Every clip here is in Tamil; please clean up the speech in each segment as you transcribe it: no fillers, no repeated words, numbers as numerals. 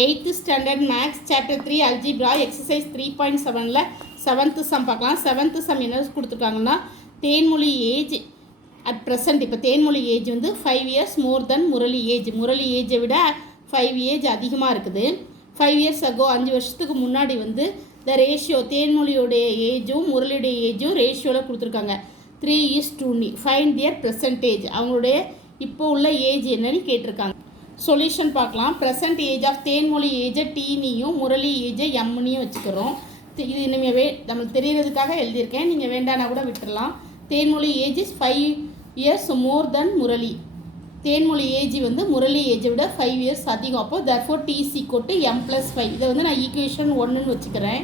8th standard maths chapter 3 algebra exercise 3.7ல் 7th சம் பார்க்கலாம். 7th சம் என்ன கொடுத்துருக்காங்கன்னா, தேன்மொழி ஏஜ் அட் ப்ரெசன்ட். இப்போ தேன்மொழி ஏஜ் வந்து 5 years more then Murali age. Murali ஏஜை விட 5 years அதிகமாக இருக்குது. 5 years ago 5 வருஷத்துக்கு முன்னாடி வந்து த ரேஷியோ தேன்மொழியோடைய ஏஜும் முரளியுடைய ஏஜும் ரேஷியோவில் கொடுத்துருக்காங்க. 3:2. Find their present age. அவங்களுடைய இப்போ உள்ள ஏஜ் என்னன்னு கேட்டிருக்காங்க. சொல்யூஷன் பார்க்கலாம். ப்ரெசன்ட் ஏஜ் ஆஃப் தேன்மொழி ஏஜை டீனியும் முரளி ஏஜை எம்னியும் வச்சுக்கிறோம். இது நீங்கள் நம்மளுக்கு தெரியறதுக்காக எழுதியிருக்கேன், நீங்கள் வேண்டானா கூட விட்டுடலாம். தேன்மொழி age is 5 years more then முரளி. தேன்மொழி ஏஜ் வந்து முரளி ஏஜை விட 5 years அதிகம். அப்போ therefore t is equal to m+5. இதை வந்து நான் ஈக்குவேஷன் 1ன்னு வச்சுக்கிறேன்.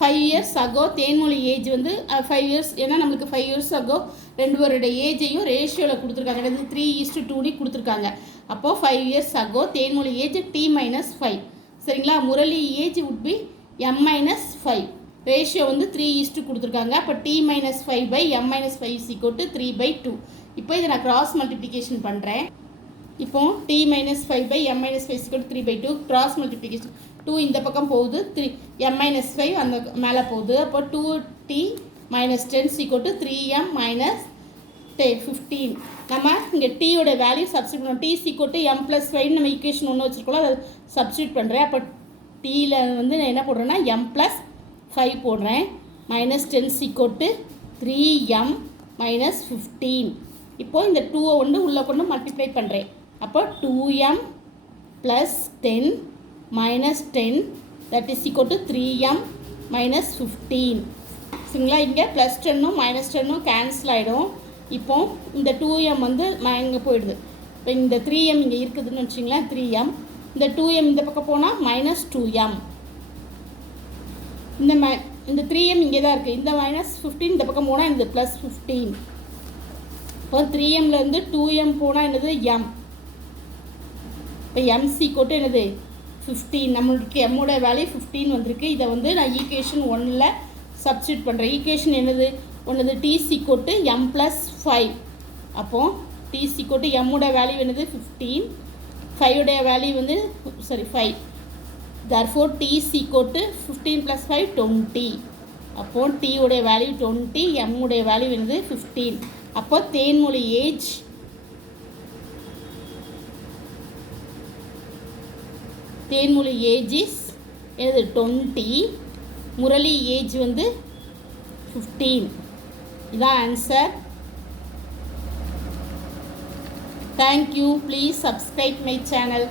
5 years ago தேன்மொழி ஏஜ் வந்து 5 years, ஏன்னா நம்மளுக்கு 5 years ago ரெண்டு பேரோட ஏஜையும் ரேஷியோவில் கொடுத்துருக்காங்க. அது 3:2 கொடுத்துருக்காங்க. அப்போது 5 years ago Thenmozhi age t-5. சரிங்களா? Murali age would be m-5. Ratio வந்து 3:2 கொடுத்துருக்காங்க. அப்போ t-5/m-5 = 3/2. இப்போ இதை நான் கிராஸ் மல்டிப்ளிகேஷன் பண்ணுறேன். இப்போ t-5/m-5 = 3/2 கிராஸ் மல்டிப்ளிகேஷன். 2 இந்த பக்கம் போகுது, m-5 அந்த மேலே போகுது. அப்போ 2t-10 = 3m-15. நம்ம இங்கே டீயோட வேல்யூ சப்ஸ்டியூட் பண்ணோம். t = m+5 நம்ம ஈக்குவேஷன் 1 வச்சுருக்கோம், அதை சப்ஸ்டியூட் பண்ணுறேன். அப்போ டீயில் வந்து நான் என்ன போடுறேன்னா m+5 போடுறேன். -10 = 3m-15. இப்போது இந்த 2 வந்து உள்ளே கொண்டு மல்டிப்ளை பண்ணுறேன். அப்போ 2m + 10 -10 that is equal to 3m-15. சரிங்களா? இங்கே +10ம் -10ம் கேன்சல் ஆகிடும். இப்போ இந்த 2m வந்து இங்கே போயிடுது. இப்போ இந்த 3m இங்கே இருக்குதுன்னு வச்சிங்களேன், 3m. இந்த 2m இந்த பக்கம் போனால் -2m. இந்த 3m இங்கே தான் இருக்குது. இந்த -15 இந்த பக்கம் போனால் இந்த +15. இப்போ 3mலேருந்து 2m போனால் என்னது m. இப்போ m = என்னது 15. நம்மளுக்கு எம்மோட வேல்யூ 15 வந்திருக்கு. இதை வந்து நான் ஈக்குவேஷன் 1ல் சப்ஸ்டியூட் பண்ணுறேன். ஈக்குவேஷன் என்னது t = m+5. அப்போது t = எம்மோட வேல்யூ என்னது 15, 5உடைய வேல்யூ வந்து 5. therefore t = 15 + 5 20. அப்போது t உடைய வேல்யூ 20, m உடைய வேல்யூ என்னது 15. அப்போ தேன்மொழி ஏஜ் இஸ் என்னது 20, முரளி ஏஜ் வந்து 15. இதான் answer. Thank you. Please subscribe my channel.